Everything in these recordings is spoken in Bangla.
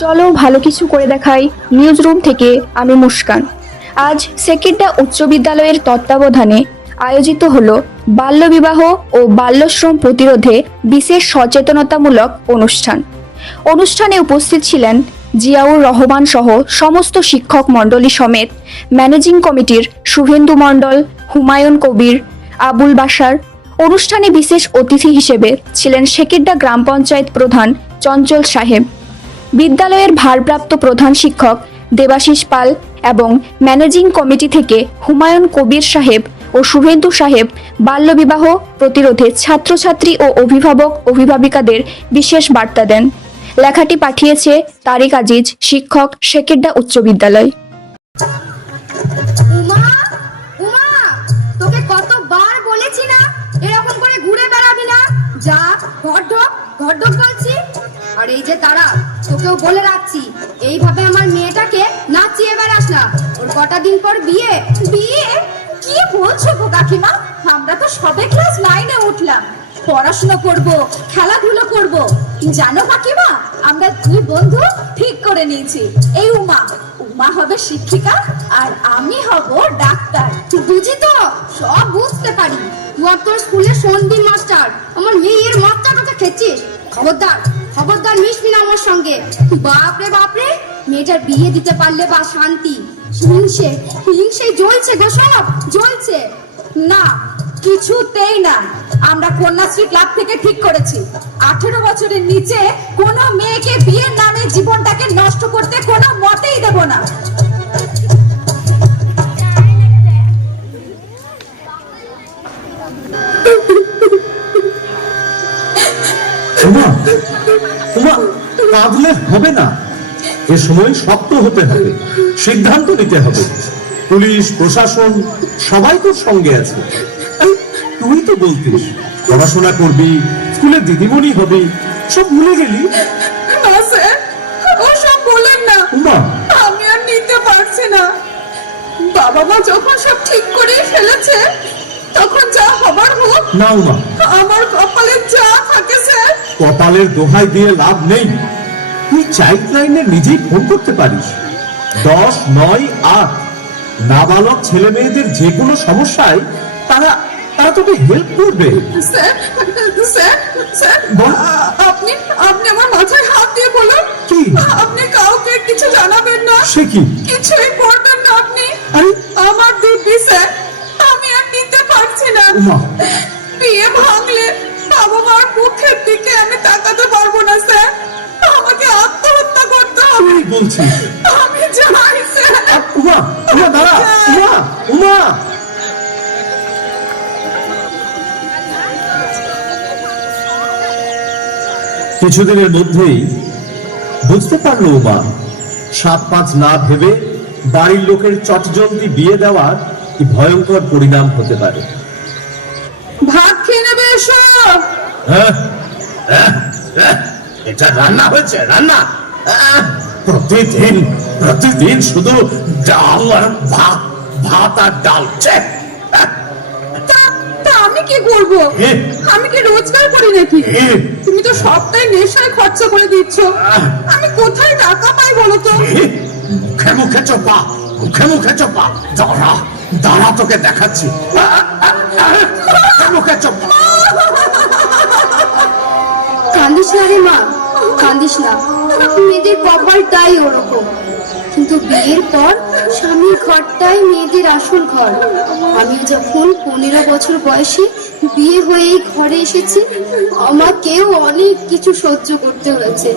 চলো ভালো কিছু করে দেখাই নিউজ রুম থেকে আমি মুস্কান। আজ সেকেন্ডা উচ্চ বিদ্যালয়ের তত্ত্বাবধানে আয়োজিত হলো বাল্যবিবাহ ও বাল্যশ্রম প্রতিরোধে বিশেষ সচেতনতামূলক অনুষ্ঠান। অনুষ্ঠানে উপস্থিত ছিলেন জিয়াউর রহমান সহ সমস্ত শিক্ষক মণ্ডলী সমেত ম্যানেজিং কমিটির শুভেন্দু মণ্ডল, হুমায়ুন কবির, আবুল বাসার অনুষ্ঠানে বিশেষ অতিথি হিসেবে ছিলেন শেকিরডা গ্রাম পঞ্চায়েত প্রধান চঞ্চল সাহেব। বিদ্যালয়ের ভারপ্রাপ্ত প্রধান শিক্ষক দেবাশিস পাল এবং ম্যানেজিং কমিটি থেকে হুমায়ুন কবির সাহেব ও শুভেন্দু সাহেব বাল্যবিবাহ প্রতিরোধে ছাত্রছাত্রী ও অভিভাবক অভিভাবিকাদের বিশেষ বার্তা দেন। লেখাটি পাঠিয়েছে তারিক আজিজ, শিক্ষক শেকেড্ডা উচ্চ বিদ্যালয়। উমা উমা, তোকে কতবার বলেছি না এরকম করে ঘুরে বেড়াবি না। যা ঘর ঢোক ঘর ঢোক বলছি। আর এই যে তারা, তোকেও বলে রাখছি, এইভাবে আমার মেয়েটাকে নাচিয়ে বেড়াস না। ওর কটা দিন পর বিয়ে। বিয়ে? কি বলছো গো কাকিমা? আমরা তো সবে ক্লাস নাইনে উঠলাম। পড়াশোনা করব, খেলাধুলো করব। জানো কাকিমা, আমরা দুই বন্ধু ঠিক করে নিয়েছি। এই উমা উমা হবে শিক্ষিকা আর আমি হব ডাক্তার। বুঝি তো? সব বুঝতে পারি। তুই আর তোর স্কুলে শুনবি মাস্টার। আমার মেয়ের মাস্টারটাকে খেছিস খবরদার খবরদার মিশবি না আমার সঙ্গে। বাপরে বাপরে মেয়েটার বিয়ে দিতে পারলে বা শান্তি। হিংসে হিংসে জ্বলছে গো সব, জ্বলছে। না, কিছুতেই না। আমরা কন্যাশ্রী ক্লাব থেকে ঠিক করেছি। আঠেরো বছরের নিচে কোনো মেয়েকে বিয়ের নামে জীবনটাকে নষ্ট করতে কোনো মতেই দেব না। কাঁদলে হবে না। এ সময় শক্ত হতে হবে সিদ্ধান্ত নিতে হবে। পুলিশ প্রশাসন সবাই তোর সঙ্গে আছে। তুই তো বলতিস পড়াশোনা করবি স্কুলে দিদিমণি হবি সব ভুলে গেলি? না স্যার ওসব বলেন না উমা আমি আর নিতে পারছি না বাবা মা যখন সব ঠিক করেই ফেলেছে তখন যা হবার হোক না উমা আমার কপালে যা থাকে স্যার। কপালের দোহাই দিয়ে লাভ নেই। তুই চাইল্ড লাইনে নিজেই ফোন করতে পারিস। দশ নয় আট নাবালক ছেলে মেয়েদের যে কোনো সমস্যায় তারা তারা তোকে হেল্প করবে। স্যার স্যার স্যার আপনি আপনি আমার মাথায় হাত দিয়ে বলুন। কি? আপনি কাউকে কিছু জানাবেন না? সে কি? কিছুই আরে আমার দিব্যি স্যার আমি আর নিতে পারছি না। বিয়ে ভাঙলে বাবা মার মুখের দিকে আমি তাকাতে পারব না স্যার। আমাকে আত্মহত্যা করতে হবে। তুই বলছিস আমি যাই স্যার। উমা উমা দাঁড়া। উমা উমা। কিছুদিনের মধ্যেই বুঝতে পারল উমা সাত পাঁচ না ভেবে বাড়ির লোকের চটজলদি বিয়ে দেওয়ার কি ভয়ঙ্কর পরিণাম হতে পারে ভাত খেয়ে নেবে এসো হ্যাঁ? হ্যাঁ? হ্যাঁ? এটা রান্না হয়েছে রান্না প্রতিদিন প্রতিদিন শুধু ডাল আর ভাত ভাত আর ডাল আমি কি করব? আমি কি রোজগার করি নাকি? তুমি তো সবটাই নেশায় খরচা করে দিচ্ছ। আমি কোথায় টাকা মুখে মুখে চোপা, মুখে মুখে চোপা। দাঁড়া দাঁড়া, তোকে দেখাচ্ছি। মুখে চোপা। কান্দিস না রে মা, কান্দিস না। মেয়েদের কপালটাই ওরকম। কিন্তু বিয়ের পর স্বামীর ঘরটাই মেয়েদের আসল ঘর। আমি যখন পনেরো বছর বয়সে বিয়ে হয়ে ঘরে এসেছি, আমাকেও অনেক কিছু সহ্য করতে হয়েছে।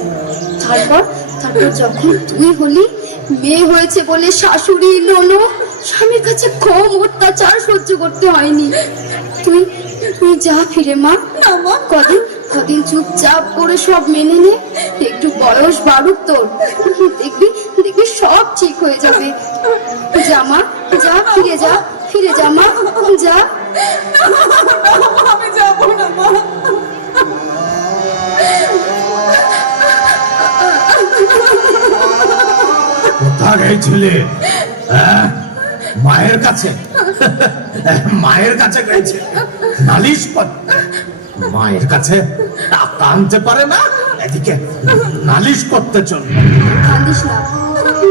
তারপর তারপর যখন তুই হলি মেয়ে হয়েছে বলে শাশুড়ি ননো স্বামীর কাছে কম অত্যাচার সহ্য করতে হয়নি। তুই তুই যা ফিরে মা না মা। কদিন কদিন চুপচাপ করে সব মেনে নে। একটু বয়স বাড়ুক তোর। দেখবি দেখবি সব ঠিক হয়ে যাবে। যা মা, যা, ফিরে যা ফিরে যা মা, যা। আমি যাব না মা। কোথা গেছিলে? হ্যাঁ? মায়ের কাছে? মায়ের কাছে গেছে। নালিশ করতে। মায়ের কাছে আনতে পারে না? এদিকে নালিশ করতে চল। কাঁদিস না।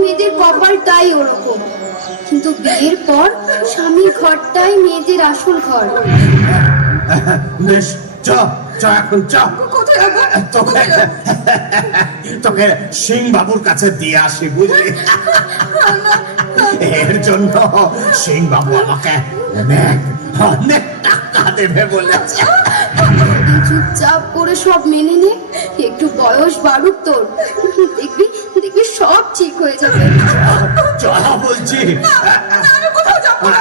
মেয়েদের কপালটাই ওরকম। কিন্তু বিয়ের পর স্বামীর ঘরটাই মেয়েদের আসল ঘর। বেশ চ চ এখন চ? তোকে তোকে সিং বাবুর কাছে দিয়ে আসি বুঝলি? এর জন্য সিং বাবু আমাকে অনেক অনেক টাকা দেবে বলেছে। চুপচাপ করে সব মেনে নে একটু বয়স বাড়ুক তোর। দেখবি দেখবি সব ঠিক হয়ে যাবে। চ বলছি। যাব না।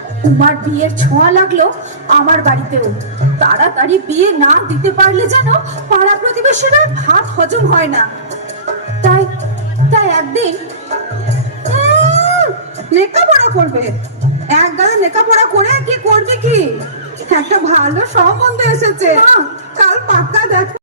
তোমার বিয়ের ছোঁয়া লাগল আমার বাড়িতেও। তাড়াতাড়ি বিয়ে না দিতে পারলে যেন পাড়া প্রতিবেশীর ভাত হজম হয় না। তাই তাই একদিন লেখাপড়া করবে। এক গালে লেখাপড়া করে কি করবে কি? একটা ভালো সম্বন্ধ এসেছে। কাল পাক্কা দেখ